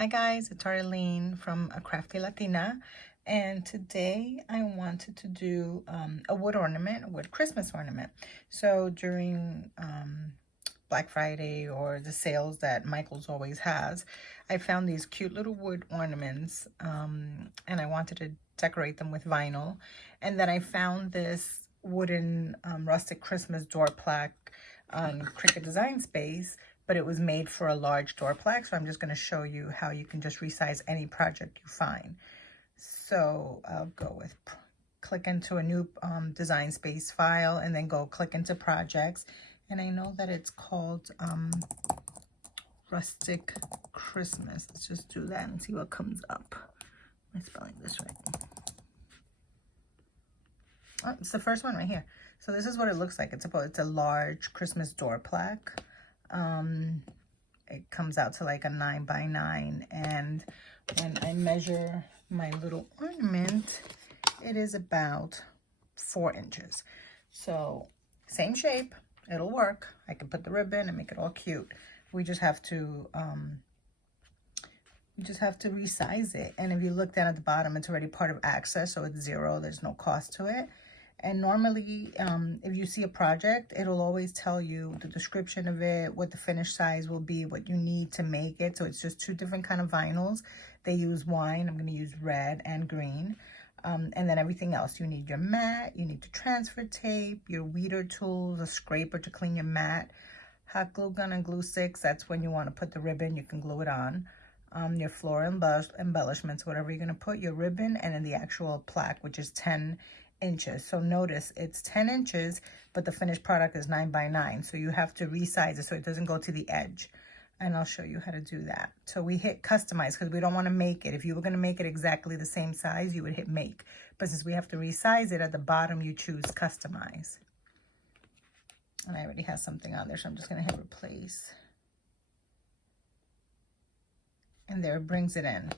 Hi guys, it's Arlene from A Crafty Latina, and today I wanted to do a wood ornament, a wood Christmas ornament. So during Black Friday or the sales that Michael's always has, I found these cute little wood ornaments, and I wanted to decorate them with vinyl. And then I found this wooden rustic Christmas door plaque on Cricut Design Space, but it was made for a large door plaque. So I'm just going to show you how you can just resize any project you find. So I'll go with click into a new Design Space file and then go click into projects. And I know that it's called Rustic Christmas. Let's just do that and see what comes up. Am I spelling this right? Oh, it's the first one right here. So this is what it looks like. It's a large Christmas door plaque. It comes out to like a 9 by 9, and when I measure my little ornament, it is about 4 inches. So same shape, it'll work. I can put the ribbon and make it all cute. We just have to resize it. And if you look down at the bottom, it's already part of access, so it's 0. There's no cost to it. And normally, if you see a project, it'll always tell you the description of it, what the finished size will be, what you need to make it. So it's just 2 different kind of vinyls. They use wine. I'm going to use red and green. And then everything else. You need your mat, you need the transfer tape, your weeder tools, a scraper to clean your mat, hot glue gun and glue sticks. That's when you want to put the ribbon. You can glue it on. Your floor embellishments, whatever you're going to put, your ribbon, and then the actual plaque, which is 10 inches. So notice it's 10 inches, but the finished product is 9 by 9. So you have to resize it so it doesn't go to the edge. And I'll show you how to do that. So we hit customize because we don't want to make it. If you were going to make it exactly the same size, you would hit make. But since we have to resize it, at the bottom, you choose customize. And I already have something on there, so I'm just going to hit replace. And there, it brings it in.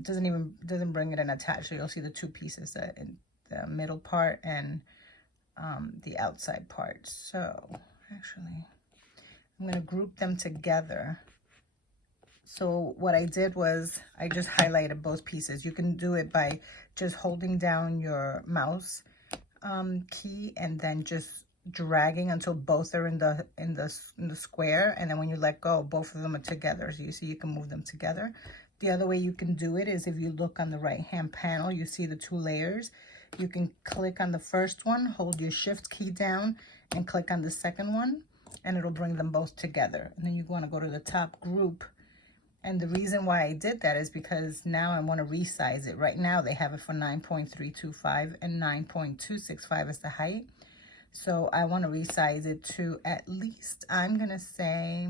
Doesn't bring it in attached. So you'll see the 2 pieces in the middle part and the outside part. So actually, I'm going to group them together. So what I did was I just highlighted both pieces. You can do it by just holding down your mouse key and then just dragging until both are in the square, and then when you let go, both of them are together. So you see you can move them together. The other way you can do it is if you look on the right hand panel, you see the 2 layers. You can click on the first one, hold your shift key down, and click on the second one, and it'll bring them both together. And then you want to go to the top group. And the reason why I did that is because now I want to resize it. Right now they have it for 9.325 and 9.265 is the height. So I want to resize it to at least, I'm going to say,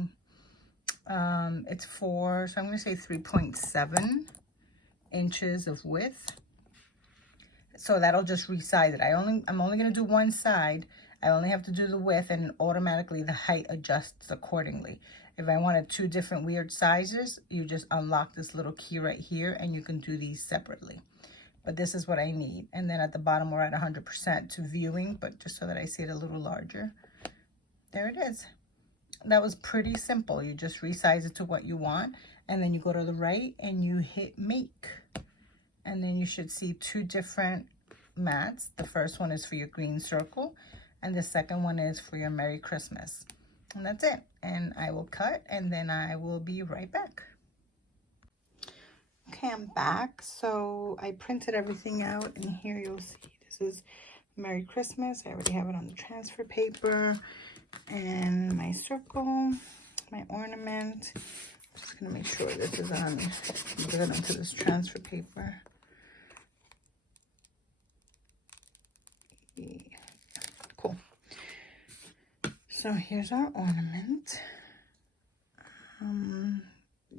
it's 4, so I'm going to say 3.7 inches of width. So that'll just resize it. I'm only going to do one side. I only have to do the width, and automatically the height adjusts accordingly. If I wanted 2 different weird sizes, you just unlock this little key right here, and you can do these separately. But this is what I need. And then at the bottom, we're at 100% to viewing, but just so that I see it a little larger. There it is. That was pretty simple. You just resize it to what you want, and then you go to the right and you hit make. And then you should see 2 different mats. The first one is for your green circle, and the second one is for your Merry Christmas. And that's it. And I will cut, and then I will be right back. Okay, I'm back. So I printed everything out, and here you'll see this is Merry Christmas. I already have it on the transfer paper, and my circle, my ornament. I'm just gonna make sure this is on good onto this transfer paper. Yeah. Cool. So here's our ornament.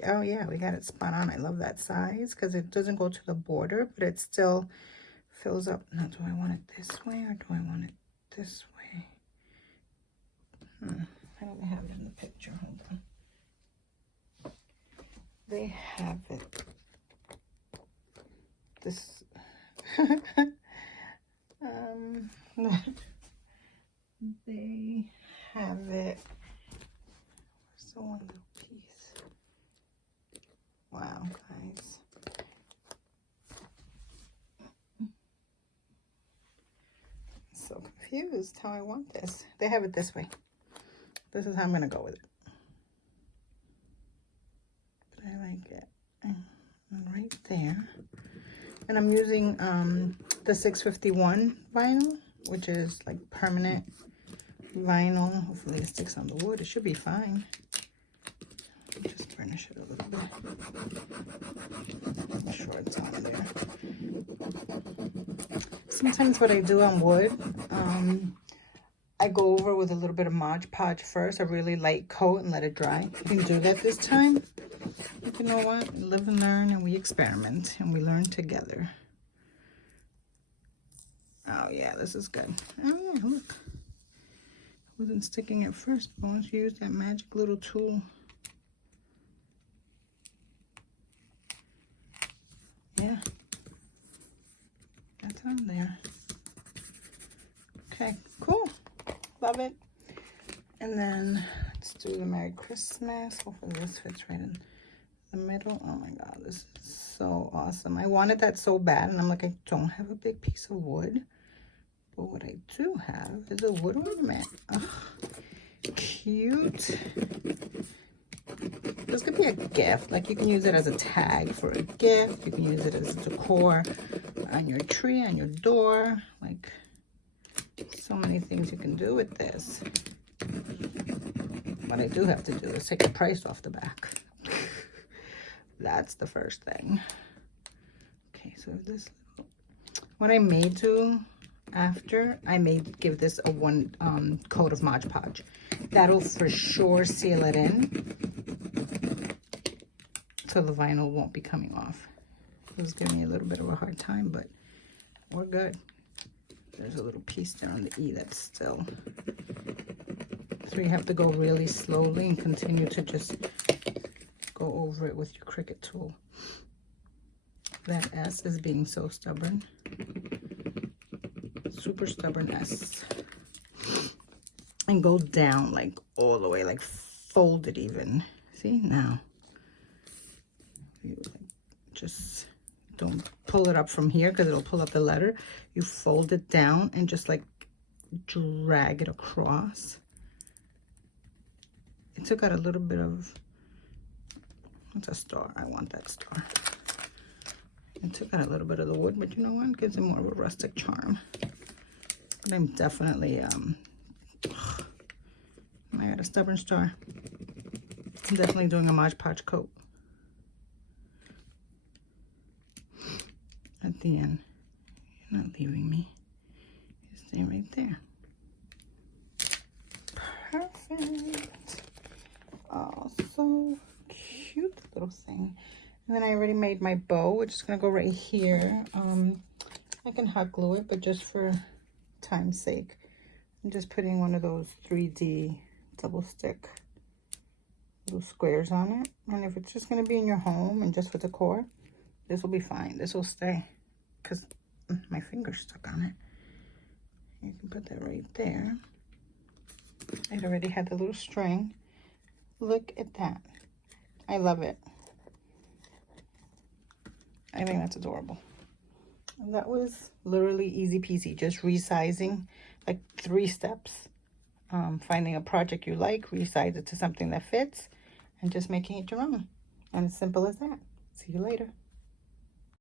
Oh yeah, we got it spot on. I love that size because it doesn't go to the border, but it still fills up. Now, do I want it this way or do I want it this way? I don't have it in the picture. Hold on. They have it. This. They have it. Where's the one little piece? Wow, guys. So confused how I want this. They have it this way. This is how I'm gonna go with it. But I like it. And right there. And I'm using the 651 vinyl, which is like permanent vinyl. Hopefully it sticks on the wood. It should be fine. Just burnish it a little bit. I'm sure it's on there. Sometimes what I do on wood, I go over with a little bit of Mod Podge first, a really light coat, and let it dry. You can do that this time. But you know what? We live and learn, and we experiment, and we learn together. Oh yeah, this is good. Oh yeah, look. It wasn't sticking at first, but once you use that magic little tool, yeah, that's on there. Okay, cool. Love it. And then let's do the Merry Christmas. Hopefully this fits right in the middle. Oh my God, this is so awesome. I wanted that so bad, and I'm like, I don't have a big piece of wood, but what I do have is a wood ornament. Oh, cute. This could be a gift. Like, you can use it as a tag for a gift. You can use it as decor on your tree, on your door. Like, so many things you can do with this. What I do have to do is take the price off the back. That's the first thing. Okay, so this, what I may do after, I may give this a one coat of Mod Podge. That'll for sure seal it in, so the vinyl won't be coming off. It was giving me a little bit of a hard time, but we're good. There's a little piece there on the E that's still. So you have to go really slowly and continue to just go over it with your Cricut tool. That S is being so stubborn. Super stubborn S. And go down like all the way, like fold it even. See, now. You just don't pull it up from here because it'll pull up the letter. You fold it down and just like drag it across. It took out a little bit of, what's a star? I want that star. It took out a little bit of the wood, but you know what? It gives it more of a rustic charm. But I'm definitely, I got a stubborn star. I'm definitely doing a Mod Podge coat at the end. You're not leaving me. You stay right there. Perfect. Oh, so cute little thing. And then I already made my bow, which is gonna go right here. I can hot glue it, but just for time's sake, I'm just putting one of those 3D double stick little squares on it. And if it's just gonna be in your home and just for decor, this will be fine. This will stay because my finger's stuck on it. You can put that right there. It already had the little string. Look at that. I love it. I think that's adorable. And that was literally easy peasy. Just resizing, like 3 steps. Finding a project you like, resize it to something that fits, and just making it your own. And as simple as that. See you later.